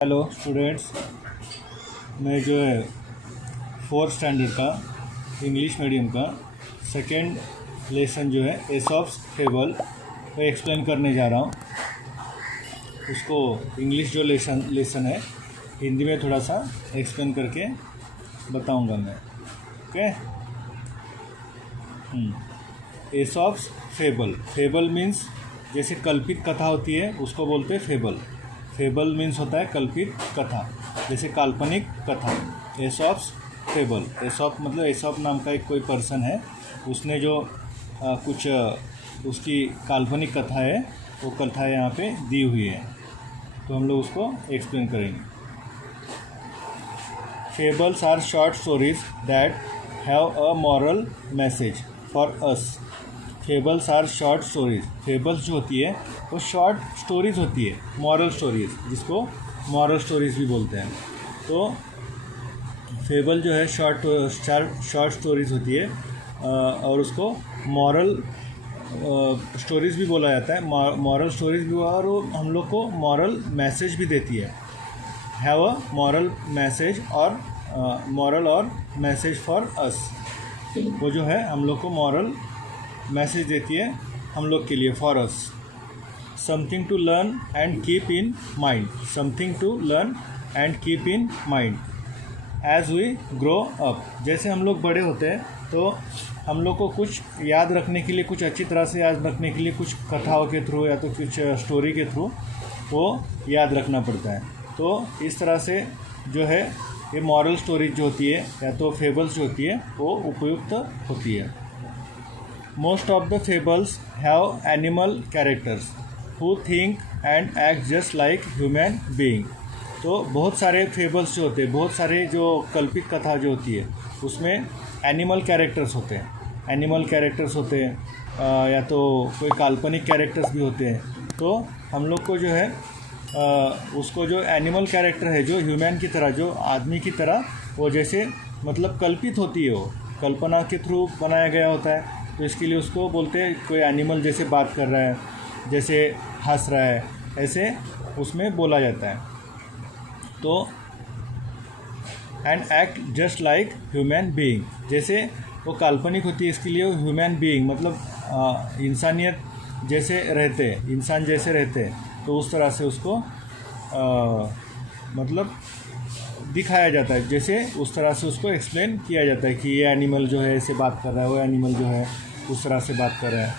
Hello students, मैं जो है फोर्थ स्टैंडर्ड का इंग्लिश मीडियम का सेकेंड लेसन जो है एसॉप्स फेबल को एक्सप्लेन करने जा रहा हूँ। उसको इंग्लिश जो लेसन है हिंदी में थोड़ा सा एक्सप्लेन करके बताऊँगा मैं। ओके। एसॉप्स फेबल मीन्स जैसे कल्पित कथा होती है उसको बोलते हैं फेबल। फेबल मीन्स होता है कल्पित कथा, जैसे काल्पनिक कथा। एसॉप्स फेबल, एसॉप मतलब एसॉप नाम का एक कोई पर्सन है, उसने जो कुछ उसकी काल्पनिक कथा है वो कथा यहाँ पे दी हुई है, तो हम लोग उसको एक्सप्लेन करेंगे। Fables are short stories that have a moral message for us. Fables are short stories, fables जो होती है वो शॉर्ट स्टोरीज़ होती है, मॉरल स्टोरीज़, जिसको मॉरल स्टोरीज़ भी बोलते हैं। तो फेबल जो है शॉर्ट स्टोरीज़ होती है और उसको मॉरल स्टोरीज़ भी बोला जाता है। मॉरल स्टोरीज़ भी, और वो हम लोग को मॉरल मैसेज भी देती है। हैव अ मॉरल मैसेज और मॉरल और मैसेज फॉर अस, वो जो है हम लोग को मॉरल मैसेज देती है हम लोग के लिए, for us. Something to learn and keep in mind, something to learn and keep in mind as we grow up. जैसे हम लोग बड़े होते हैं तो हम लोग को कुछ याद रखने के लिए, कुछ अच्छी तरह से याद रखने के लिए कुछ कथाओं के थ्रू या तो कुछ स्टोरी के थ्रू वो याद रखना पड़ता है। तो इस तरह से जो है ये मॉरल स्टोरीज जो होती है या तो फेबल्स जो होती है वो उपयुक्त होती है। Most of the fables have animal characters who think and act just like human being। तो बहुत सारे फेबल्स जो होते हैं, बहुत सारे जो कल्पित कथा जो होती है उसमें एनिमल कैरेक्टर्स होते हैं। एनिमल कैरेक्टर्स होते हैं या तो कोई काल्पनिक कैरेक्टर्स भी होते हैं। तो हम लोग को जो है उसको जो एनिमल कैरेक्टर है जो ह्यूमन की तरह, जो आदमी की तरह, वो जैसे मतलब कल्पित होती है, वो कल्पना के थ्रू बनाया गया होता है। तो इसके लिए उसको बोलते हैं कोई एनिमल जैसे बात कर रहा है, जैसे हंस रहा है, ऐसे उसमें बोला जाता है। तो and act just like human being, जैसे वो काल्पनिक होती है इसके लिए ह्यूमन बीइंग मतलब इंसानियत जैसे रहते हैं, इंसान जैसे रहते हैं, तो उस तरह से उसको मतलब दिखाया जाता है, जैसे उस तरह से उसको एक्सप्लेन किया जाता है कि ये एनिमल जो है ऐसे बात कर रहा है, वो एनिमल जो है उस तरह से बात कर रहा है,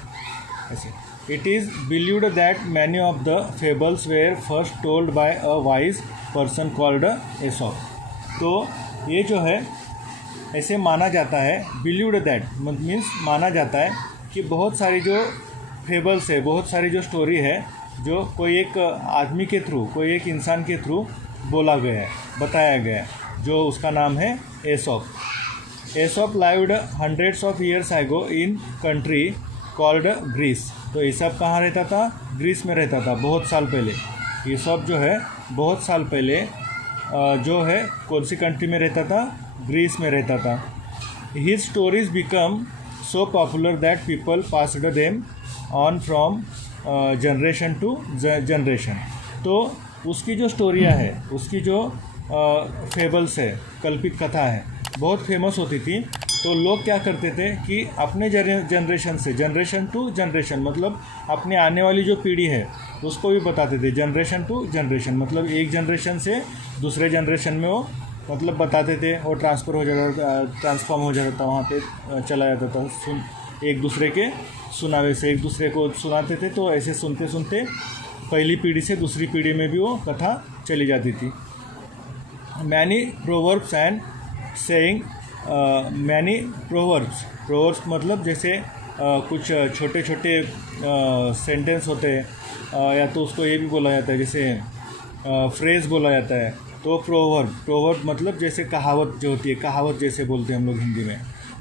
ऐसे। It is believed that many of the fables were first told by a wise person called Aesop. तो ये जो है ऐसे माना जाता है, बिलीव्ड दैट मीन्स माना जाता है कि बहुत सारी जो फेबल्स है, बहुत सारी जो स्टोरी है जो कोई एक आदमी के थ्रू, कोई एक इंसान के थ्रू बोला गया है, बताया गया है, जो उसका नाम है Aesop. Aesop lived hundreds of years ago in country called Greece. तो एसॉप कहाँ रहता था? ग्रीस में रहता था, बहुत साल पहले। एसॉप जो है बहुत साल पहले जो है कौन सी कंट्री में रहता था? ग्रीस में रहता था। His stories become so popular that people passed them on from generation to generation. तो उसकी जो स्टोरियाँ है, उसकी जो फेबल्स है, कल्पित कथा है, बहुत फेमस होती थी। तो लोग क्या करते थे कि अपने जनरेशन से जनरेशन टू जनरेशन, मतलब अपने आने वाली जो पीढ़ी है उसको भी बताते थे। जनरेशन टू जनरेशन मतलब एक जनरेशन से दूसरे जनरेशन में वो मतलब बताते थे, और ट्रांसफॉर्म हो जाता था, वहाँ पे चला जाता था। एक दूसरे के सुनावे से एक दूसरे को सुनाते थे, तो ऐसे सुनते सुनते पहली पीढ़ी से दूसरी पीढ़ी में भी वो कथा चली जाती थी। Many proverbs and saying, many proverbs मतलब जैसे कुछ छोटे छोटे सेंटेंस होते हैं, या तो उसको ये भी बोला जाता है जैसे फ्रेज़ बोला जाता है। तो प्रोवर्ब मतलब जैसे कहावत जो होती है, कहावत जैसे बोलते हैं हम लोग हिंदी में,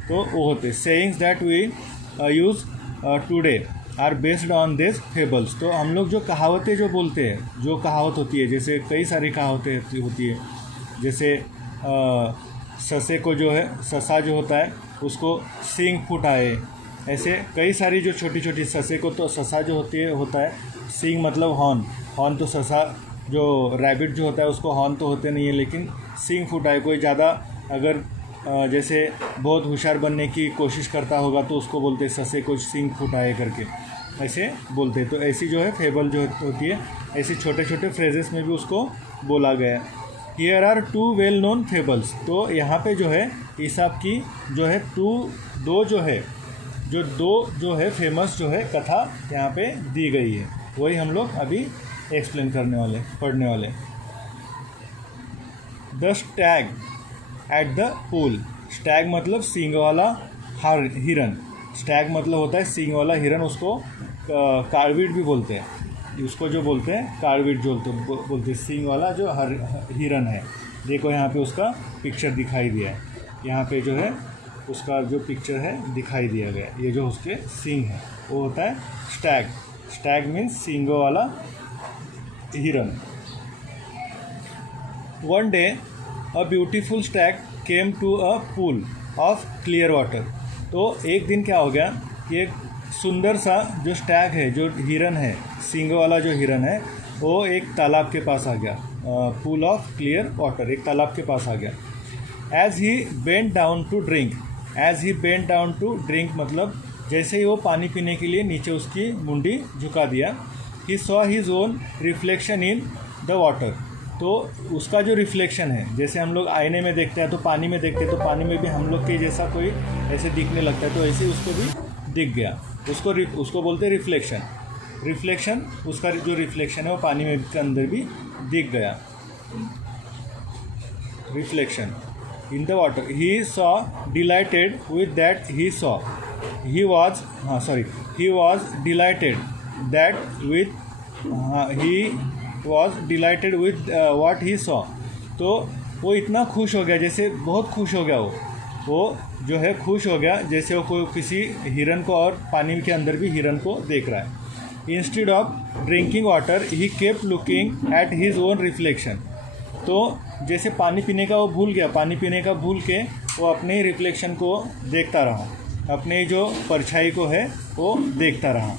तो वो होते हैं। Sayings that we use today are based on this fables. तो हम लोग जो कहावतें जो बोलते हैं, जो कहावत होती है, जैसे कई सारी कहावतें होती है, जैसे ससे को जो है, ससा जो होता है उसको सींग फूट आए, ऐसे कई सारी जो छोटी छोटी, ससे को तो ससा जो होती है होता है सींग मतलब हॉर्न, हॉर्न तो ससा जो रैबिट जो होता है उसको हॉर्न तो होते नहीं है, लेकिन सींग फूटा है। कोई ज़्यादा अगर जैसे बहुत होशियार बनने की कोशिश करता होगा तो उसको बोलते हैं ससे कुछ सींग फूटा है करके, ऐसे बोलते हैं। तो ऐसी जो है फेबल जो होती है, ऐसे छोटे छोटे फ्रेजेस में भी उसको बोला गया है। Here are 2 well known fables. तो यहाँ पे जो है ईसाप की जो है दो जो है फेमस जो है कथा यहाँ पे दी गई है, वही हम लोग अभी एक्सप्लेन पढ़ने वाले। The Stag at the pool. Stag मतलब सींग वाला हिरन। स्टैग मतलब होता है सींग वाला हिरन, उसको कार्विड भी बोलते हैं। उसको जो बोलते हैं कार्विड जो बोलते हैं, सींग वाला जो हिरन है। देखो यहाँ पे उसका पिक्चर दिखाई दिया है, यहाँ पे जो है उसका जो पिक्चर है दिखाई दिया गया। ये जो उसके सींग है वो होता है स्टैग। स्टैग मीन्स सींगों वाला हिरन। One day a beautiful stag came to a pool of clear water. तो एक दिन क्या हो गया कि एक सुंदर सा जो स्टैग है, जो हिरन है, सींगों वाला जो हिरन है, वो एक तालाब के पास आ गया। पूल ऑफ क्लियर वाटर, एक तालाब के पास आ गया। As he bent down to drink. As he bent down to drink मतलब जैसे ही वो पानी पीने के लिए नीचे उसकी मुंडी झुका दिया। He saw his own reflection in the water. तो उसका जो रिफ्लेक्शन है, जैसे हम लोग आईने में देखते हैं तो पानी में देखते हैं, तो पानी में भी हम लोग के जैसा कोई ऐसे दिखने लगता है, तो ऐसे ही उसको भी दिख गया। उसको बोलते हैं रिफ्लेक्शन। उसका जो रिफ्लेक्शन है वो पानी में के अंदर भी दिख गया। Reflection in the water. He saw delighted with that he saw. He was delighted that with what he saw. तो वो इतना खुश हो गया, जैसे बहुत खुश हो गया। वो जो है खुश हो गया जैसे वो कोई किसी हिरन को, और पानी के अंदर भी हिरन को देख रहा है। Instead of drinking water he kept looking at his own reflection. तो जैसे पानी पीने का वो भूल गया, पानी पीने का भूल के वो अपने ही रिफ्लेक्शन को देखता रहा, अपने जो परछाई को है वो देखता रहा।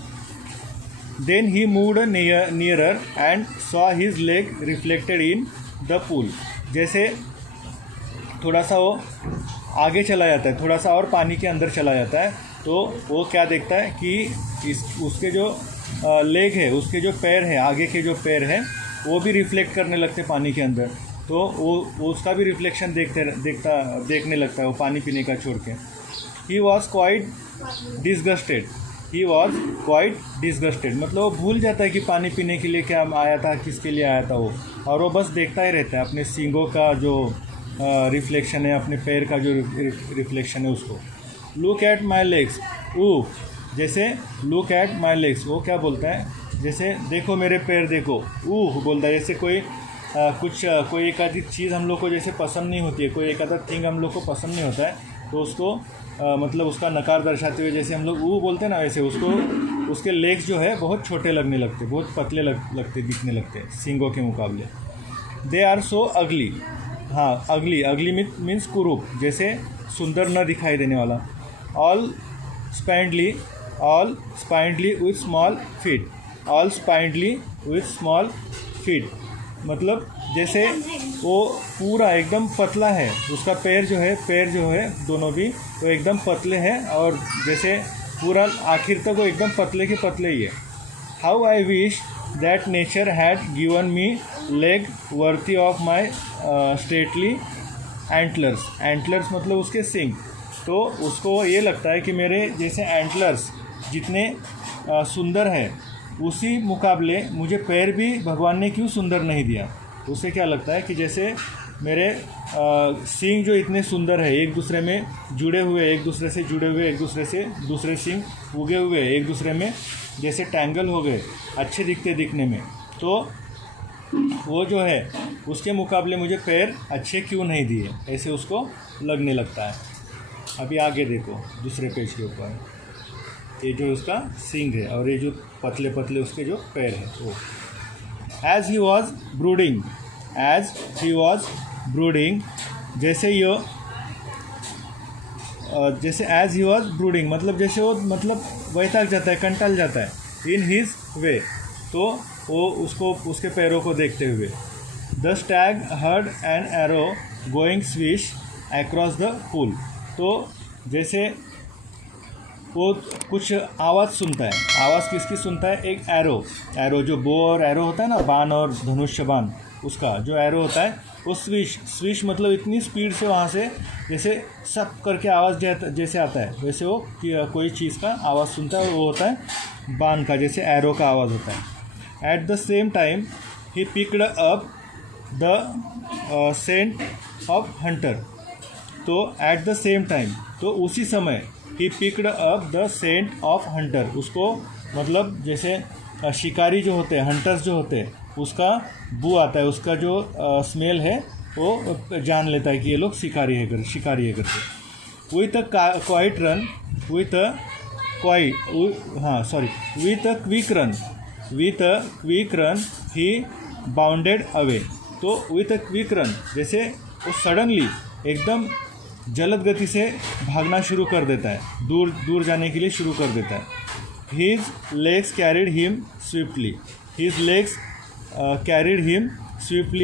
Then he moved nearer and saw his leg reflected in the pool. जैसे थोड़ा सा वो आगे चला जाता है, थोड़ा सा और पानी के अंदर चला जाता है, तो वो क्या देखता है कि उसके जो लेग है, उसके जो पैर है, आगे के जो पैर है, वो भी रिफ्लेक्ट करने लगते पानी के अंदर। तो वो उसका भी रिफ्लेक्शन देखने लगता है वो पानी पीने का छोड़ के। ही वॉज क्वाइट डिस्गस्टेड मतलब वो भूल जाता है कि पानी पीने के लिए क्या आया था, किसके लिए आया था वो, और वो बस देखता ही रहता है अपने सींगों का जो रिफ्लेक्शन है, अपने पैर का जो रिफ्लेक्शन है उसको। Look at my legs. जैसे लुक एट माई लेग्स, वो क्या बोलता है, जैसे देखो मेरे पैर देखो। बोलता है जैसे कोई कोई एक आधी चीज़ हम लोग को जैसे पसंद नहीं होती है, कोई एक आधा थिंग हम लोग को पसंद नहीं होता है, तो उसको मतलब उसका नकार दर्शाते हुए जैसे हम लोग बोलते हैं ना, वैसे उसके लेग्स जो है बहुत छोटे लगने लगते, बहुत पतले लगते, दिखने लगते हैं सींगों के मुकाबले। दे आर सो अगली। अगली मीन्स कुरूप, जैसे सुंदर न दिखाई देने वाला। ऑल स्पाइंडली विथ स्मॉल फीट मतलब जैसे वो पूरा एकदम पतला है, उसका पैर जो है दोनों भी वो एकदम पतले हैं, और जैसे पूरा आखिर तक वो एकदम पतले के पतले ही है। How I wish that nature had given me leg worthy of my stately antlers मतलब उसके सिंग। तो उसको ये लगता है कि मेरे जैसे एंटलर्स जितने सुंदर है, उसी मुकाबले मुझे पैर भी भगवान ने क्यों सुंदर नहीं दिया। उसे क्या लगता है कि जैसे मेरे सींग जो इतने सुंदर है, एक दूसरे में जुड़े हुए, एक दूसरे से दूसरे सींग उगे हुए एक दूसरे में जैसे टैंगल हो गए, अच्छे दिखने में, तो वो जो है उसके मुकाबले मुझे पैर अच्छे क्यों नहीं दिए, ऐसे उसको लगने लगता है। अभी आगे देखो दूसरे पेज के ऊपर, ये जो उसका सींग है और ये जो पतले पतले उसके जो पैर है वो। एज ही वॉज ब्रूडिंग जैसे एज ही वॉज ब्रूडिंग मतलब जैसे वो मतलब वही तक जाता है, कंटल जाता है। इन हिज वे तो वो उसको उसके पैरों को देखते हुए। The Stag heard an arrow going swish across the pool. तो जैसे वो कुछ आवाज़ सुनता है, आवाज़ किसकी सुनता है? एक एरो जो बो और एरो होता है ना, बाण और धनुष्य बाण, उसका जो एरो होता है वो स्विश मतलब इतनी स्पीड से वहाँ से जैसे सप करके आवाज़ जैसे आता है, वैसे वो कोई चीज़ का आवाज़ सुनता है, वो होता है बाण का, जैसे एरो का आवाज़ होता है। At the same time he picked up the scent of hunter. तो एट द सेम टाइम, तो उसी समय ही picked up the scent of hunter, उसको मतलब जैसे शिकारी जो होते हैं, हंटर्स जो होते हैं, उसका बू आता है, उसका जो स्मेल है वो जान लेता है कि ये लोग शिकारी है करके। With a quite run with a quick run he bounded away. तो विथ अ क्विक रन, जैसे वो सडनली एकदम जलद गति से भागना शुरू कर देता है, दूर जाने के लिए शुरू कर देता है। His legs carried him swiftly.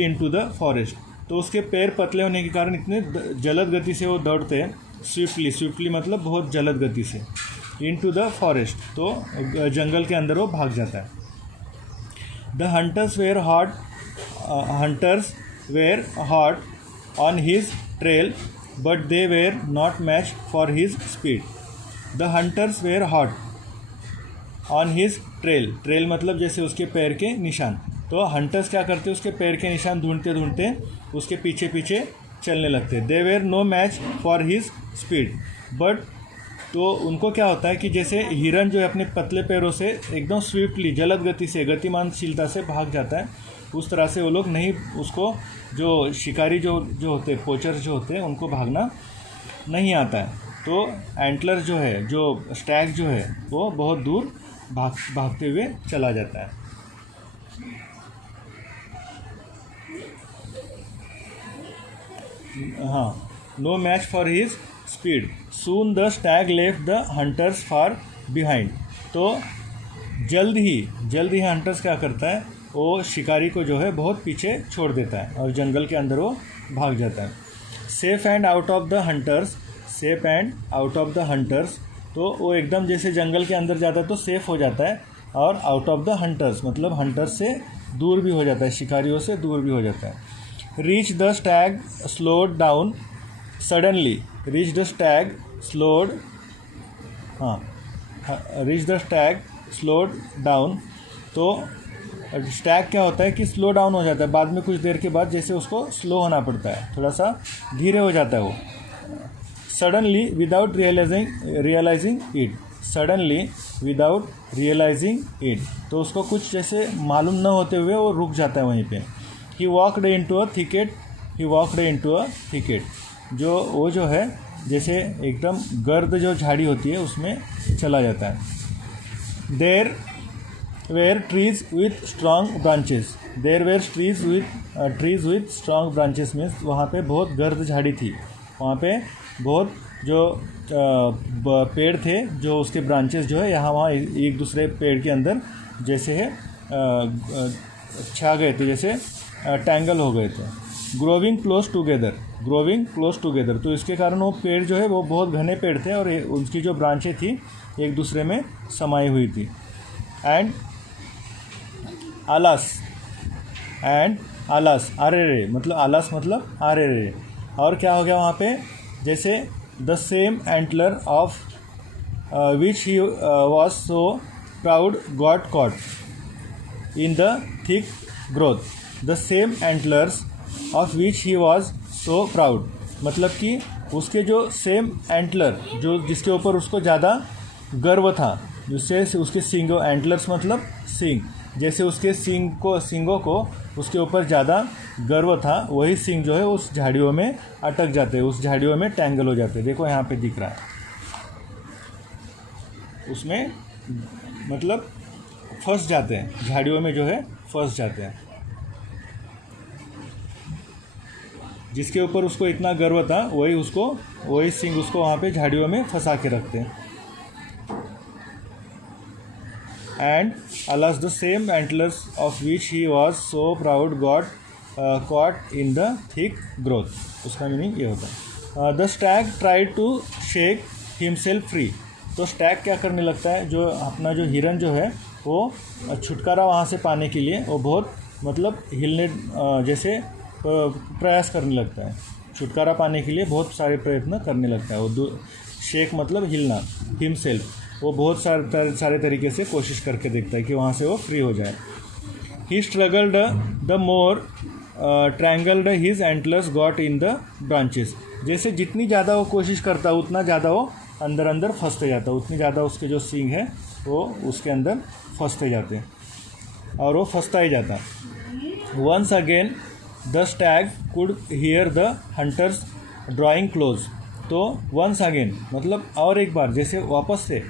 Into the forest. तो उसके पैर पतले होने के कारण इतने जलद गति से वो दौड़ते हैं। स्विफ्टली मतलब बहुत जलद गति से। Into the forest, तो जंगल के अंदर वो भाग जाता है। The hunters were hot on his trail, but they were not matched for his speed. The hunters were hot on his trail मतलब जैसे उसके पैर के निशान। तो हंटर्स क्या करते, उसके पैर के निशान ढूंढते उसके पीछे पीछे चलने लगते। They were no match for his speed, but तो उनको क्या होता है कि जैसे हिरन जो है अपने पतले पैरों से एकदम स्विफ्टली जलद गति से गतिमानशीलता से भाग जाता है, उस तरह से वो लोग नहीं, उसको जो शिकारी जो होते हैं, पोचर्स जो होते हैं, उनको भागना नहीं आता है। तो एंटलर जो है, जो स्टैग जो है, वो बहुत दूर भागते हुए चला जाता है। हाँ, no match for his speed, soon the stag left the hunters far behind. तो जल्द ही हंटर्स क्या करता है, वो शिकारी को जो है बहुत पीछे छोड़ देता है और जंगल के अंदर वो भाग जाता है। Safe and out of the hunters, तो वो एकदम जैसे जंगल के अंदर जाता है तो सेफ हो जाता है, और आउट ऑफ द हंटर्स मतलब हंटर्स से दूर भी हो जाता है, शिकारियों से दूर भी हो जाता है। Reach the Stag slowed down suddenly, reach the Stag slowed down. तो स्टैग क्या होता है कि स्लो डाउन हो जाता है, बाद में कुछ देर के बाद जैसे उसको स्लो होना पड़ता है, थोड़ा सा धीरे हो जाता है वो। सडनली विदाउट रियलाइजिंग इट, तो उसको कुछ जैसे मालूम न होते हुए वो रुक जाता है वहीं पे। He walked into a thicket, जो है जैसे एकदम गर्द जो झाड़ी होती है उसमें चला जाता है। There were trees with strong branches means वहाँ पे बहुत गर्द झाड़ी थी, वहाँ पे बहुत जो पेड़ थे, जो उसके ब्रांचेस जो है यहाँ वहाँ एक दूसरे पेड़ के अंदर जैसे है छा गए थे, जैसे टैंगल हो गए थे। ग्रोविंग क्लोज टुगेदर, तो इसके कारण वो पेड़ जो है वो बहुत घने पेड़ थे और उनकी जो ब्रांचें थी एक दूसरे में समाई हुई थी। एंड आलास आरे मतलब आरे, और क्या हो गया वहाँ पे, जैसे the same antler of which he was so proud got caught in the thick growth. The same antlers of which he was so proud, मतलब कि उसके जो सेम एंटलर जो जिसके ऊपर उसको ज़्यादा गर्व था, जिससे उसके सींगों, एंटलर्स मतलब सींग, जैसे उसके सींगों को उसके ऊपर ज़्यादा गर्व था, वही सींग जो है उस झाड़ियों में अटक जाते, उस झाड़ियों में टैंगल हो जाते। देखो यहाँ पे दिख रहा है, उसमें मतलब फंस जाते हैं, झाड़ियों में जो है फंस जाते हैं। जिसके ऊपर उसको इतना गर्व था वही सींग उसको वहाँ पे झाड़ियों में फंसा के रखते हैं। and alas the same antlers of which he was so proud got caught in the thick growth. उसका मीनिंग ये होता है the stag tried to shake himself free. तो स्टैग क्या करने लगता है, जो अपना जो हिरन जो है वो छुटकारा वहाँ से पाने के लिए वो बहुत मतलब हिलने जैसे प्रयास करने लगता है. छुटकारा पाने के लिए बहुत सारे प्रयत्न करने लगता है. वो शेक मतलब हिलना, हिमसेल्फ, वो बहुत सारे तरीके से कोशिश करके देखता है कि वहाँ से वो फ्री हो जाए. He struggled the more tangled his antlers got in the branches. जैसे जितनी ज़्यादा वो कोशिश करता है उतना ज़्यादा वो अंदर फंसते जाता है, उतनी ज़्यादा उसके जो सींग है वो उसके अंदर फंसते जाते हैं और वो फंसता ही जाता. Once again the stag could hear the hunters drawing close. तो वंस अगेन मतलब और एक बार, जैसे वापस से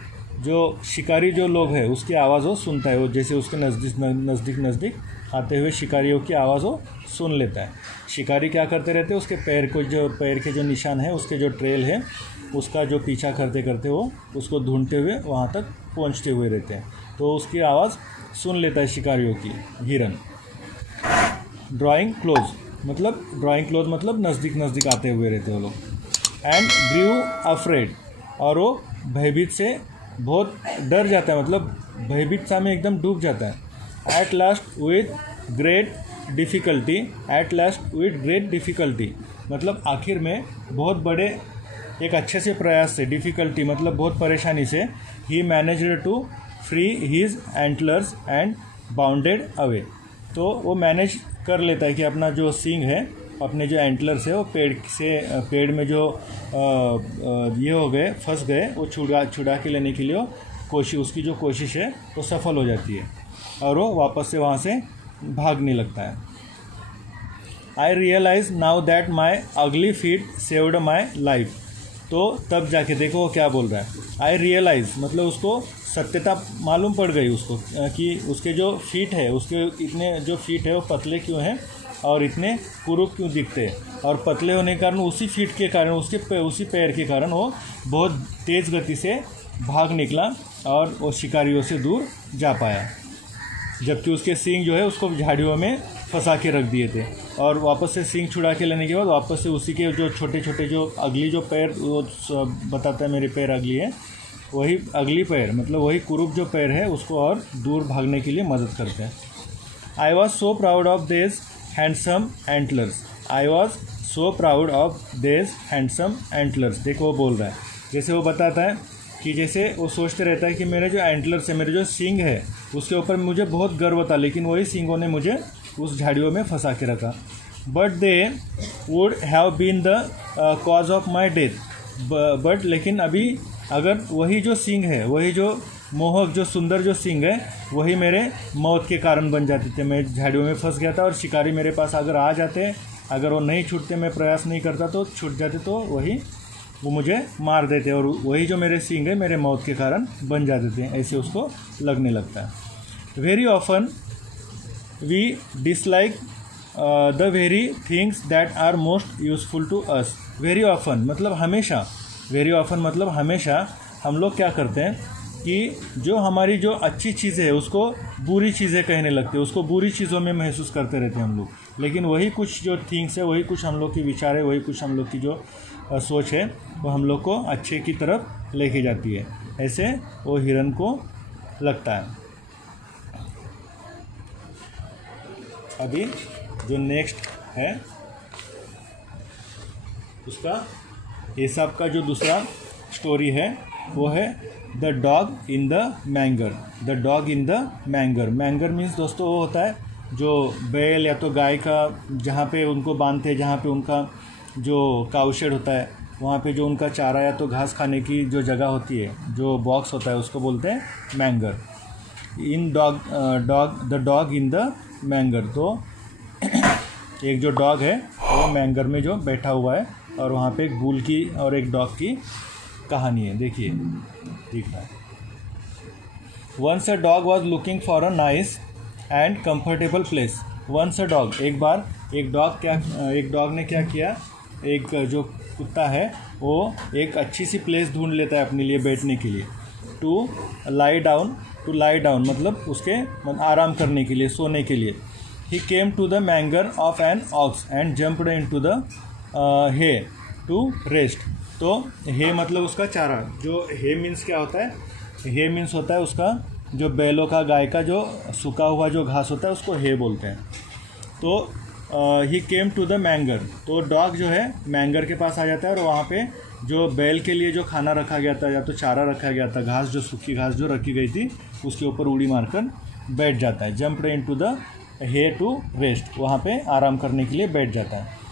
जो शिकारी जो लोग हैं उसकी आवाज़ वो सुनता है, वो जैसे उसके नज़दीक आते हुए शिकारियों की आवाज़ वो सुन लेता है. शिकारी क्या करते रहते हैं, उसके पैर के जो निशान है, उसके जो ट्रेल है उसका जो पीछा करते करते वो उसको ढूंढते हुए वहाँ तक पहुँचते हुए रहते हैं. तो उसकी आवाज़ सुन लेता है शिकारियों की हिरन. ड्राइंग क्लोज मतलब नज़दीक आते हुए रहते हैं वो लोग. एंड ग्रीव अफ्रेड, और वो भयभीत से बहुत डर जाता है, मतलब भयभीतता में एकदम डूब जाता है. At last with great difficulty मतलब आखिर में बहुत बड़े एक अच्छे से प्रयास से, डिफ़िकल्टी मतलब बहुत परेशानी से, he managed to free his antlers and bounded away. तो वो मैनेज कर लेता है कि अपना जो सींग है, अपने जो एंटलर्स है वो पेड़ में जो ये हो गए, फंस गए, वो छुड़ा के लेने के लिए उसकी जो कोशिश है वो सफल हो जाती है और वो वापस से वहाँ से भागने लगता है. आई रियलाइज नाउ दैट माई अगली फीट सेव्ड माई लाइफ. तो तब जाके देखो वो क्या बोल रहा है. आई रियलाइज मतलब उसको सत्यता मालूम पड़ गई उसको कि उसके जो फीट है, उसके इतने जो फीट है वो पतले क्यों हैं और इतने कुरूप क्यों दिखते हैं. और पतले होने के कारण, उसी फीट के कारण, उसी पैर के कारण वो बहुत तेज़ गति से भाग निकला और वो शिकारियों से दूर जा पाया. जबकि उसके सींग जो है उसको झाड़ियों में फंसा के रख दिए थे और वापस से सींग छुड़ा के लेने के बाद वापस से उसी के जो छोटे छोटे जो अगली जो पैर, वो बताता है मेरे पैर अगली है, वही अगली पैर मतलब वही कुरूप जो पैर है उसको और दूर भागने के लिए मदद करते हैं. I was so proud of these handsome antlers. I was so proud of these handsome antlers. देखो वो बोल रहा है, जैसे वो बताता है कि जैसे वो सोचते रहता है कि मेरे जो एंटलर्स है, मेरे जो सींग है, उसके ऊपर मुझे बहुत गर्व था, लेकिन वही सींगों ने मुझे उस झाड़ियों में फंसा के रखा. But they would have been the cause of my death. But लेकिन अभी अगर वही जो सींग है, वही जो मोहक जो सुंदर जो सींग है, वही मेरे मौत के कारण बन जाते थे. मैं झाड़ियों में फंस गया था और शिकारी मेरे पास अगर आ जाते, अगर वो नहीं छूटते, मैं प्रयास नहीं करता तो छूट जाते, तो वो मुझे मार देते और वही जो मेरे सींग है मेरे मौत के कारण बन जाते थे. ऐसे उसको लगने लगता है. Very often we dislike the very things that are most useful to us. Very often मतलब हमेशा, वेरी ऑफन मतलब हमेशा हम लोग क्या करते हैं कि जो हमारी जो अच्छी चीज़ें है उसको बुरी चीज़ें कहने लगते हैं, उसको बुरी चीज़ों में महसूस करते रहते हैं हम लोग. लेकिन वही कुछ जो थिंग्स है, वही कुछ हम लोग की विचार है, वही कुछ हम लोग की जो सोच है, वो हम लोग को अच्छे की तरफ लेके जाती है. ऐसे वो हिरन को लगता है. अभी जो नेक्स्ट है उसका एसाप का जो दूसरा स्टोरी है वो है the dog in the manger. The dog in the manger. Manger means दोस्तों वो होता है जो बैल या तो गाय का जहाँ पे उनको बांधते हैं, जहाँ पे उनका जो काउशेड होता है, वहाँ पे जो उनका चारा या तो घास खाने की जो जगह होती है, जो बॉक्स होता है, उसको बोलते हैं manger. In the dog in the manger. तो एक जो डॉग है वो मैंगर में जो बैठा हुआ है और वहाँ पे एक बुल की और एक डॉग की कहानी है. देखिए दिख रहा है. Once a dog was looking for a nice and comfortable place. Once a dog, एक बार एक डॉग ने क्या किया, एक जो कुत्ता है वो एक अच्छी सी प्लेस ढूंढ लेता है अपने लिए बैठने के लिए. To lie down to lie down मतलब उसके आराम करने के लिए, सोने के लिए. He came to the manger of an ox and jumped into the hay to rest. तो हे मतलब उसका चारा. जो हे मीन्स क्या होता है? हे मीन्स होता है उसका जो बैलों का, गाय का जो सूखा हुआ जो घास होता है उसको हे बोलते हैं. तो ही केम टू द मैंगर. तो डॉग जो है मैंगर के पास आ जाता है और वहाँ पे जो बैल के लिए जो खाना रखा गया था या तो चारा रखा गया था, घास जो सूखी घास जो रखी गई थी उसके ऊपर उड़ी मारकर बैठ जाता है. Jumped into the hay to rest. वहाँ पे आराम करने के लिए बैठ जाता है.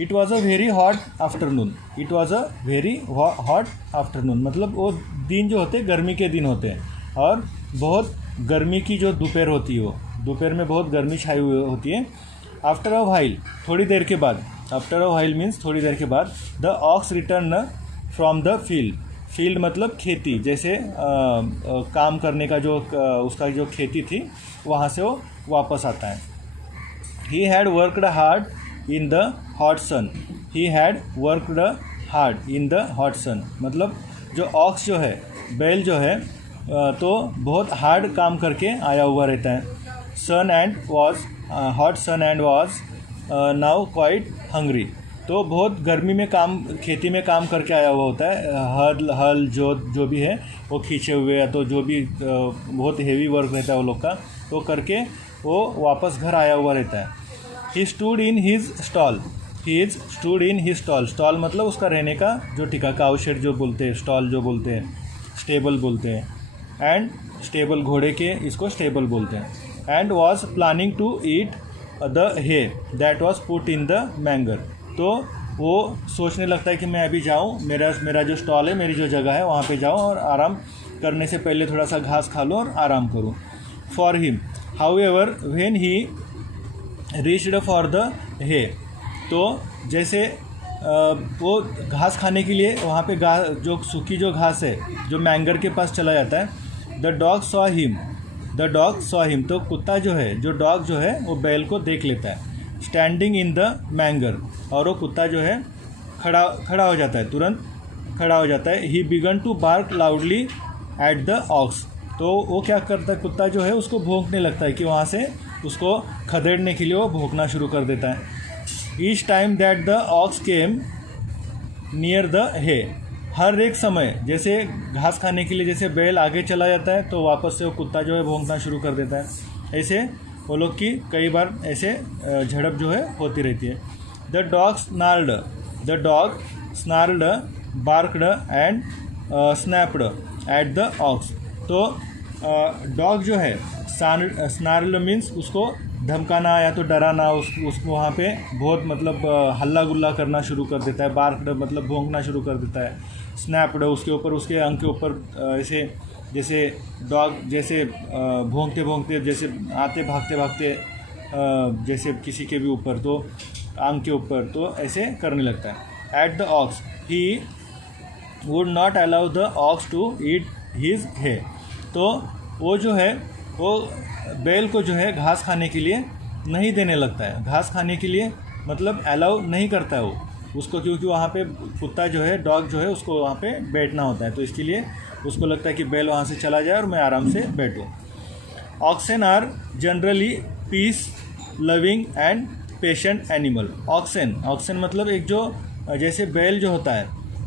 It was a very hot afternoon. It was a very hot afternoon मतलब वो दिन जो होते हैं गर्मी के दिन होते हैं और बहुत गर्मी की जो दोपहर होती है, वो दोपहर में बहुत गर्मी छाई हुई होती है. आफ्टर अ व्हाइल थोड़ी देर के बाद, आफ्टर अ व्हाइल मीन्स थोड़ी देर के बाद, the ox return from the field. Field मतलब खेती, जैसे काम करने का जो उसका जो खेती थी वहाँ से वो वापस आता है. He had worked hard in the hot sun. He had worked hard in the hot sun मतलब जो ऑक्स जो है, बैल जो है तो बहुत हार्ड काम करके आया हुआ रहता है. Sun and was hot sun and was now quite hungry. तो बहुत गर्मी में काम, खेती में काम करके आया हुआ होता है. हल जो भी है वो खींचे हुए, या तो जो भी बहुत हेवी वर्क रहता है वो लोग का, तो करके वो वापस घर आया हुआ रहता है. He stood in his stall. He is stood in his stall. Stall मतलब उसका रहने का जो ठिका, काउ शेड जो बोलते हैं, स्टॉल जो बोलते हैं, स्टेबल बोलते हैं. एंड स्टेबल घोड़े के इसको स्टेबल बोलते हैं. And was planning to eat the hay that was put in the manger. तो वो सोचने लगता है कि मैं अभी जाऊँ, मेरा जो स्टॉल है, मेरी जो जगह है वहाँ पे जाऊँ और आराम करने से पहले थोड़ा सा घास खा लूँ और आराम करूँ. For him however when he reached for the hay. तो जैसे वो घास खाने के लिए वहाँ पे जो सूखी जो घास है जो मैंगर के पास चला जाता है. The dog saw him. The dog saw him तो कुत्ता जो है, जो डॉग जो है वो बैल को देख लेता है. स्टैंडिंग इन द मैंगर और वो कुत्ता जो है खड़ा हो जाता है, तुरंत खड़ा हो जाता है. He began to bark loudly at the ox. तो वो क्या करता है, कुत्ता जो है उसको भौंकने लगता है कि वहाँ से उसको खदेड़ने के लिए वो भौंकना शुरू कर देता है. Each time that the ox came near the hay. हर एक समय जैसे घास खाने के लिए जैसे बैल आगे चला जाता है तो वापस से वो कुत्ता जो है भौंकना शुरू कर देता है. ऐसे वो लोग की कई बार ऐसे झड़प जो है होती रहती है. The dog snarled. The dog snarled, barked and snapped at the ox. तो डॉग जो है स्नार्ल्ड मीन्स उसको धमकाना या तो डराना, उसको वहाँ पे बहुत मतलब हल्ला गुल्ला करना शुरू कर देता है. बार्क्ड मतलब भौंकना शुरू कर देता है. स्नैप्ड उसके ऊपर, उसके अंग के ऊपर ऐसे जैसे डॉग जैसे भौंकते भौंकते जैसे आते भागते भागते जैसे किसी के भी ऊपर, तो आंग के ऊपर, तो ऐसे करने लगता है. At the ox he would not allow the ox to eat his hay. तो वो जो है वो बैल को जो है घास खाने के लिए नहीं देने लगता है. घास खाने के लिए मतलब अलाउ नहीं करता है वो उसको, क्योंकि वहाँ पे कुत्ता जो है, डॉग जो है, उसको वहाँ पे बैठना होता है. तो इसके लिए उसको लगता है कि बैल वहाँ से चला जाए और मैं आराम से बैठूँ. Oxen are generally peace loving and patient animal. Oxen मतलब एक जो जैसे बैल जो होता है,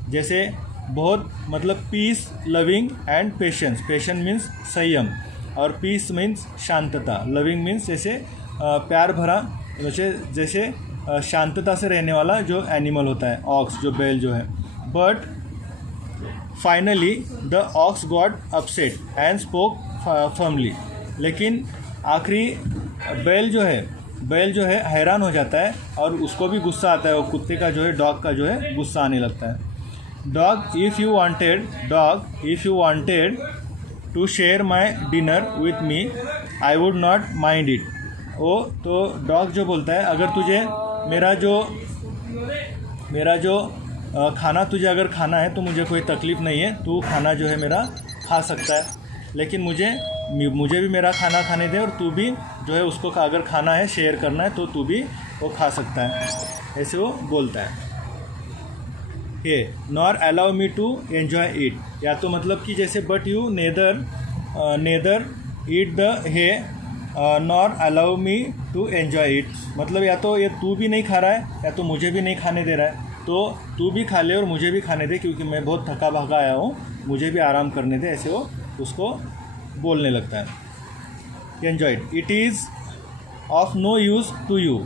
जैसे बहुत मतलब piece loving and patience. Patient means संयम और पीस मीन्स शांतता. लविंग मीन्स जैसे प्यार भरा, जैसे शांतता से रहने वाला जो एनिमल होता है, ऑक्स जो बैल जो है. But finally the ox got upset and spoke firmly. लेकिन आखिरी बैल जो है हैरान हो जाता है और उसको भी गुस्सा आता है. वो कुत्ते का जो है, डॉग का जो है गुस्सा आने लगता है. Dog if you wanted to share my dinner with me I would not mind it. वो तो डॉग जो बोलता है, अगर तुझे मेरा जो खाना तुझे अगर खाना है तो मुझे कोई तकलीफ़ नहीं है, तू खाना जो है मेरा खा सकता है, लेकिन मुझे भी मेरा खाना खाने दे और तू भी जो है उसको अगर खाना है, शेयर करना है तो तू भी वो खा सकता है. ऐसे वो बोलता है. Hay nor allow me to enjoy it. या तो मतलब कि जैसे but you neither neither eat the hay nor allow me to enjoy it. मतलब या तो ये तू भी नहीं खा रहा है या तो मुझे भी नहीं खाने दे रहा है, तो तू भी खा ले और मुझे भी खाने दे क्योंकि मैं बहुत थका भागा आया हूँ, मुझे भी आराम करने दे, ऐसे वो उसको बोलने लगता है। Enjoy it. It is of no use to you.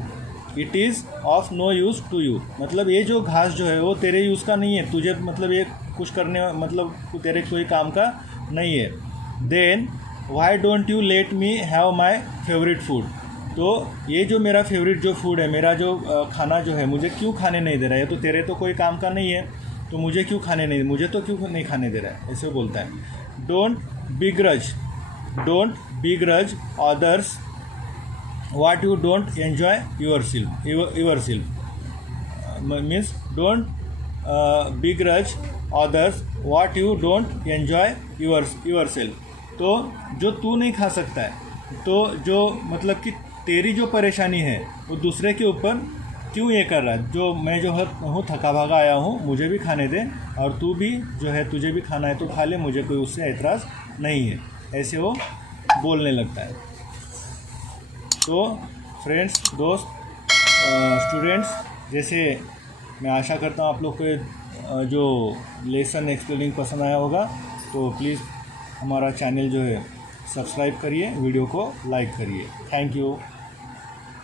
It is of no use to you मतलब ये जो घास जो है वो तेरे यूज़ का नहीं है, तुझे मतलब ये कुछ करने मतलब तेरे कोई काम का नहीं है। Then why don't you let me have my favourite food. तो ये जो मेरा फेवरेट जो फूड है, मेरा जो खाना जो है, मुझे क्यों खाने नहीं दे रहा है? ये तो तेरे तो कोई काम का नहीं है, तो मुझे क्यों खाने नहीं, मुझे तो क्यों नहीं खाने दे रहा है, ऐसे बोलता है। Don't बिग्रज others what you don't enjoy yourself means don't begrudge others what you don't enjoy yourself। तो जो तू नहीं खा सकता है, तो जो मतलब कि तेरी जो परेशानी है वो दूसरे के ऊपर क्यों ये कर रहा है? जो मैं जो हूँ थका भागा आया हूँ, मुझे भी खाने दे, और तू भी जो है तुझे भी खाना है तो खा ले, मुझे कोई उससे एतराज़ नहीं है, ऐसे वो बोलने लगता है। तो फ्रेंड्स, दोस्त, स्टूडेंट्स, जैसे मैं आशा करता हूँ आप लोग को जो लेसन एक्सप्लेनिंग पसंद आया होगा, तो प्लीज़ हमारा चैनल जो है सब्सक्राइब करिए, वीडियो को लाइक करिए। Thank you.